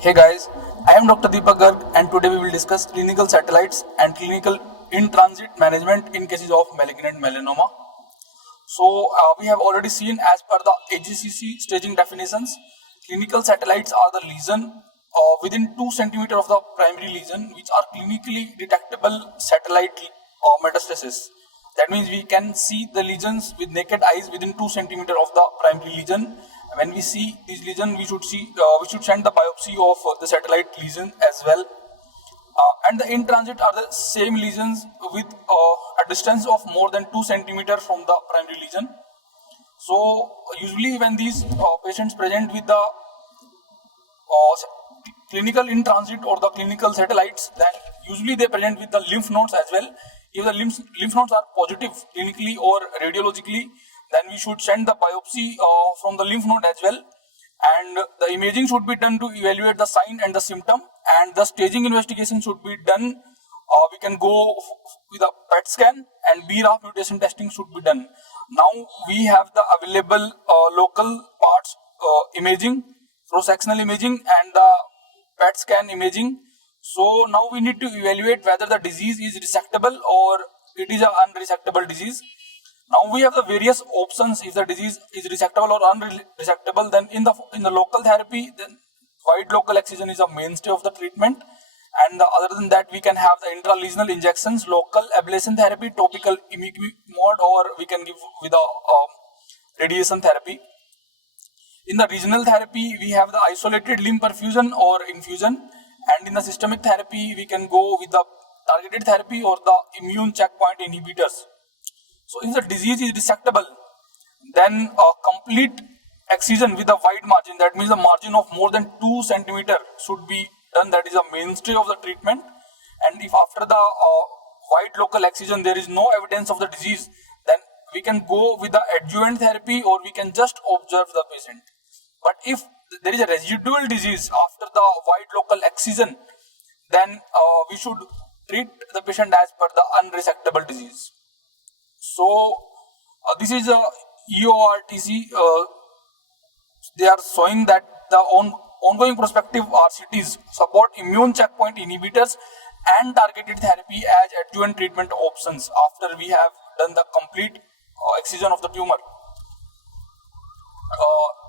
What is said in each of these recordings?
Hey guys, I am Dr. Deepak Garg and today we will discuss clinical satellites and clinical in-transit management in cases of malignant melanoma. We have already seen as per the AGCC staging definitions, clinical satellites are the lesion within 2 cm of the primary lesion which are clinically detectable satellite metastases. That means we can see the lesions with naked eyes within 2 cm of the primary lesion. When we see these lesions, we should send the biopsy of the satellite lesion as well. And the in transit are the same lesions with a distance of more than 2 cm from the primary lesion. So usually when these patients present with the clinical in transit or the clinical satellites, then usually they present with the lymph nodes as well. If the lymph nodes are positive clinically or radiologically, then we should send the biopsy from the lymph node as well. And the imaging should be done to evaluate the sign and the symptom, and the staging investigation should be done. We can go with a PET scan, and BRAF mutation testing should be done. Now we have the available local parts imaging, cross-sectional imaging, and the PET scan imaging. So now we need to evaluate whether the disease is resectable or it is an unresectable disease. Now we have the various options. If the disease is resectable or unresectable, then in the local therapy, then wide local excision is a mainstay of the treatment. And other than that, we can have the intralesional injections, local ablation therapy, topical imaging mode, or we can give with a radiation therapy. In the regional therapy, we have the isolated limb perfusion or infusion, and in the systemic therapy, we can go with the targeted therapy or the immune checkpoint inhibitors. So if the disease is resectable, then a complete excision with a wide margin, that means a margin of more than 2 cm should be done. That is a mainstay of the treatment. And if after the wide local excision there is no evidence of the disease, then we can go with the adjuvant therapy or we can just observe the patient. But if there is a residual disease after the wide local excision, then we should treat the patient as per the unresectable disease. So this is a EORTC. They are showing that the ongoing prospective RCTs support immune checkpoint inhibitors and targeted therapy as adjuvant treatment options after we have done the complete excision of the tumor.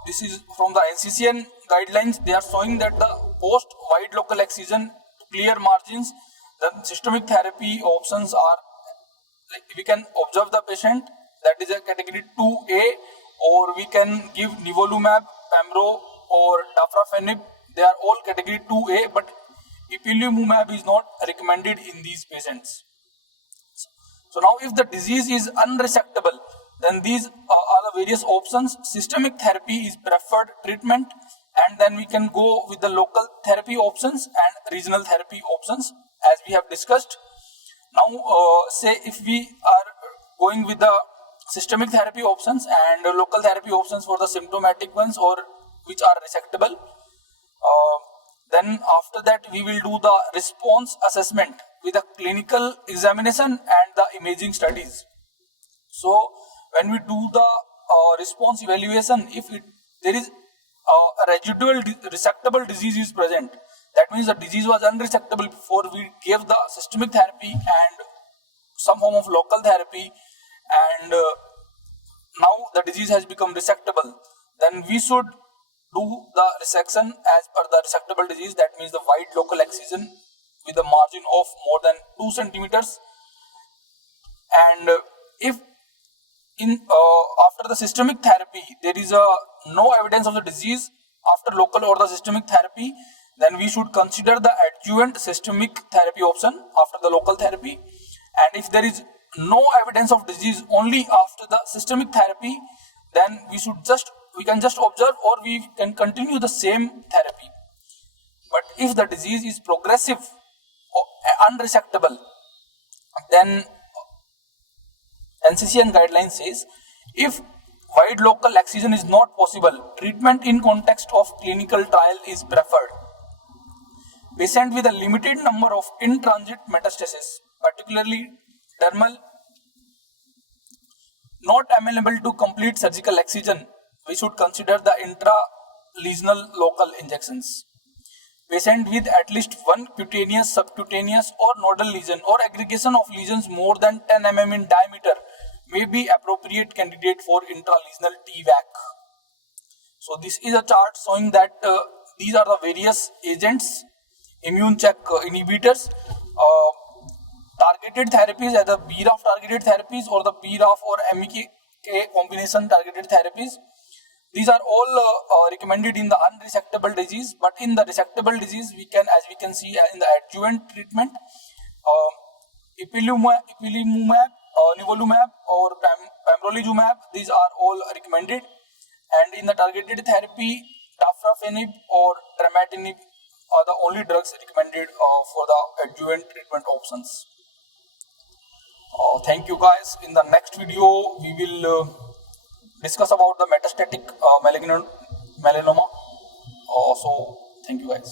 This is from the NCCN guidelines. They are showing that the post wide local excision clear margins, the systemic therapy options are like we can observe the patient, that is a category 2A, or we can give nivolumab, pembro, or dafrafinib. They are all category 2A, but ipilimumab is not recommended in these patients. So now if the disease is unresectable, then these are the various options. Systemic therapy is preferred treatment, and then we can go with the local therapy options and regional therapy options as we have discussed. Now, say if we are going with the systemic therapy options and local therapy options for the symptomatic ones or which are resectable, then after that we will do the response assessment with a clinical examination and the imaging studies. So when we do the response evaluation, if there is a residual resectable disease is present, that means the disease was unresectable before we gave the systemic therapy and some form of local therapy, and now the disease has become resectable, then we should do the resection as per the resectable disease. That means the wide local excision with a margin of more than 2 centimeters. And if in after the systemic therapy there is no evidence of the disease after local or the systemic therapy, then we should consider the adjuvant systemic therapy option after the local therapy. And if there is no evidence of disease only after the systemic therapy, then we can just observe or we can continue the same therapy. But if the disease is progressive or unresectable, then NCCN guidelines says if wide local excision is not possible, treatment in context of clinical trial is preferred. Patient with a limited number of in-transit metastases, particularly dermal, not amenable to complete surgical excision, we should consider the intralesional local injections. patient with at least one cutaneous, subcutaneous or nodal lesion or aggregation of lesions more than 10 mm in diameter may be appropriate candidate for intralesional TVAC. So this is a chart showing that these are the various agents, immune check inhibitors, targeted therapies, either BRAF targeted therapies or the BRAF or MEK combination targeted therapies. These are all recommended in the unresectable disease, but in the resectable disease, as we can see in the adjuvant treatment, ipilimumab, nivolumab or pembrolizumab, these are all recommended. And in the targeted therapy, dafrafinib or trametinib are the only drugs recommended for the adjuvant treatment options. Thank you guys. In the next video, we will discuss about the metastatic malignant melanoma. So thank you guys.